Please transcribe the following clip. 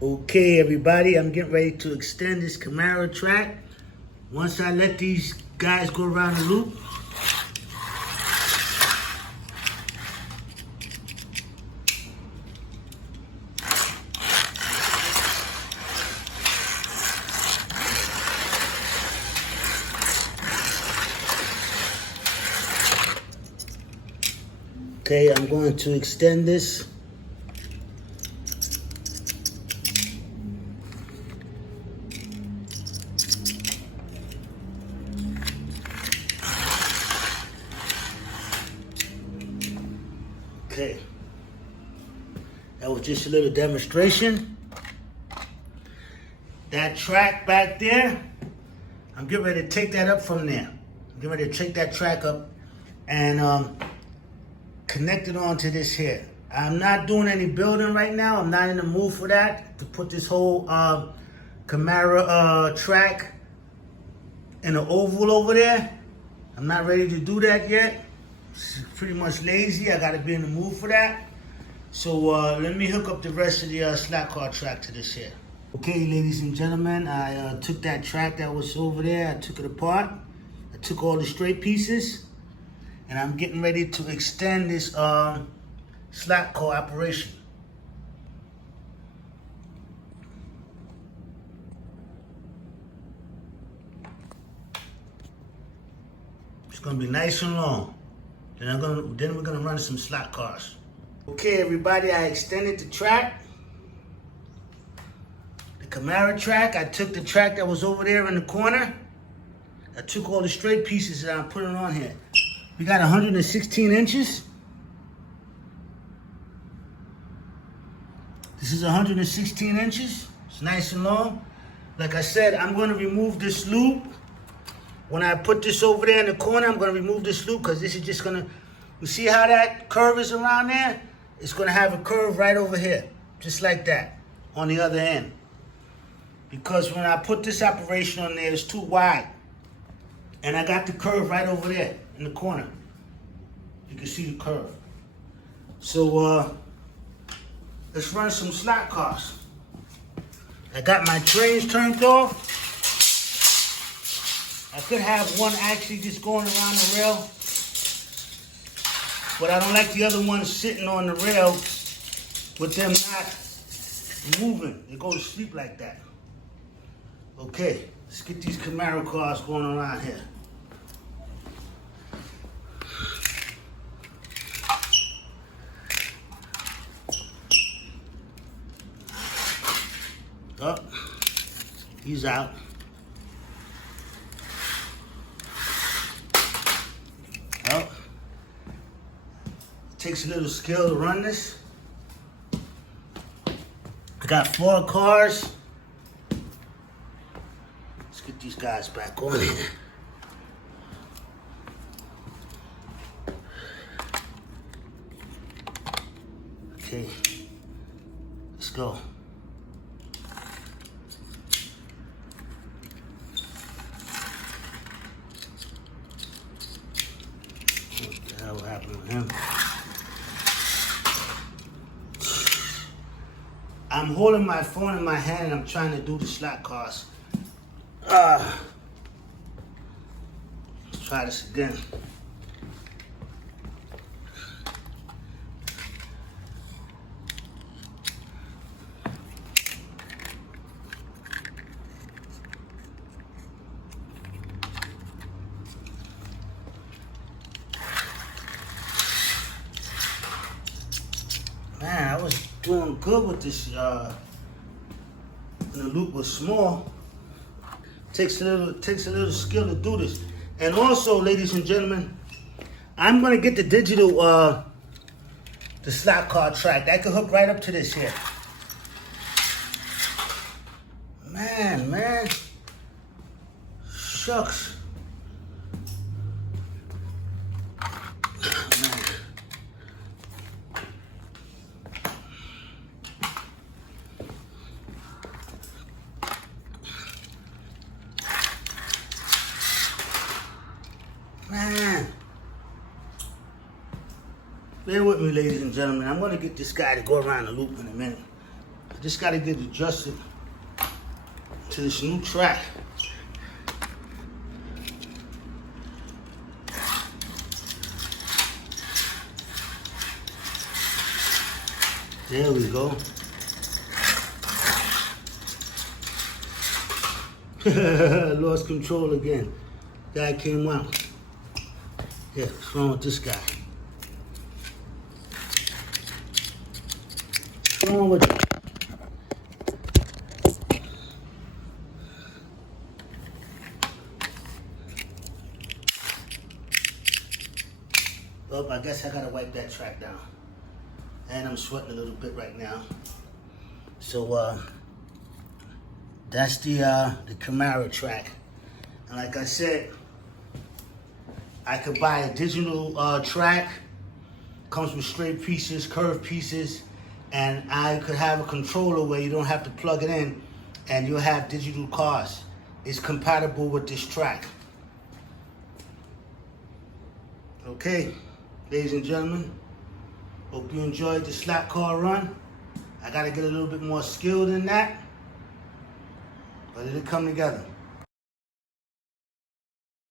Okay, everybody, I'm getting ready to extend this Carrera track. Once I let these guys go around the loop, okay, I'm going to extend this. Okay, that was just a little demonstration. That track back there, I'm getting ready to take that up from there. I'm getting ready to take that track up and connect it onto this here. I'm not doing any building right now. I'm not in the mood for that, to put this whole Carrera track in an oval over there. I'm not ready to do that yet. It's pretty much lazy. I gotta be in the mood for that. So let me hook up the rest of the slot car track to this here. Okay, ladies and gentlemen, I took that track that was over there. I took it apart. I took all the straight pieces, and I'm getting ready to extend this slot car operation. It's gonna be nice and long. Then we're gonna run some slot cars. Okay, everybody, I extended the track, the Carrera track. I took the track that was over there in the corner. I took all the straight pieces and I'm putting it on here. We got 116 inches. This is 116 inches. It's nice and long. Like I said, I'm gonna remove this loop. When I put this over there in the corner, I'm gonna remove this loop because this is just gonna, you see how that curve is around there? It's gonna have a curve right over here, just like that, on the other end. Because when I put this operation on there, it's too wide. And I got the curve right over there in the corner. You can see the curve. So let's run some slot cars. I got my trains turned off. I could have one actually just going around the rail, but I don't like the other one sitting on the rail with them not moving. They go to sleep like that. Okay, let's get these Carrera cars going around here. Oh, he's out. Well, it takes a little skill to run this. I got 4 cars. Let's get these guys back on here. Okay, let's go. What happened with him? I'm holding my phone in my hand and I'm trying to do the slot cars. Let's try this again. Man, I was doing good with this when the loop was small. Takes a little skill to do this. And also, ladies and gentlemen, I'm gonna get the digital the slot car track. That could hook right up to this here. Man. Shucks. Man. Bear with me, ladies and gentlemen. I'm going to get this guy to go around the loop in a minute. just gotta get adjusted to this new track. There we go. Lost control again. Guy came out. Yeah, what's wrong with this guy? What's wrong with it? Well, I guess I gotta wipe that track down. And I'm sweating a little bit right now. So that's the Carrera track. And like I said, I could buy a digital track. Comes with straight pieces, curved pieces, and I could have a controller where you don't have to plug it in and you'll have digital cars. It's compatible with this track. Okay, ladies and gentlemen, hope you enjoyed the slap car run. I gotta get a little bit more skilled in that, but it'll come together.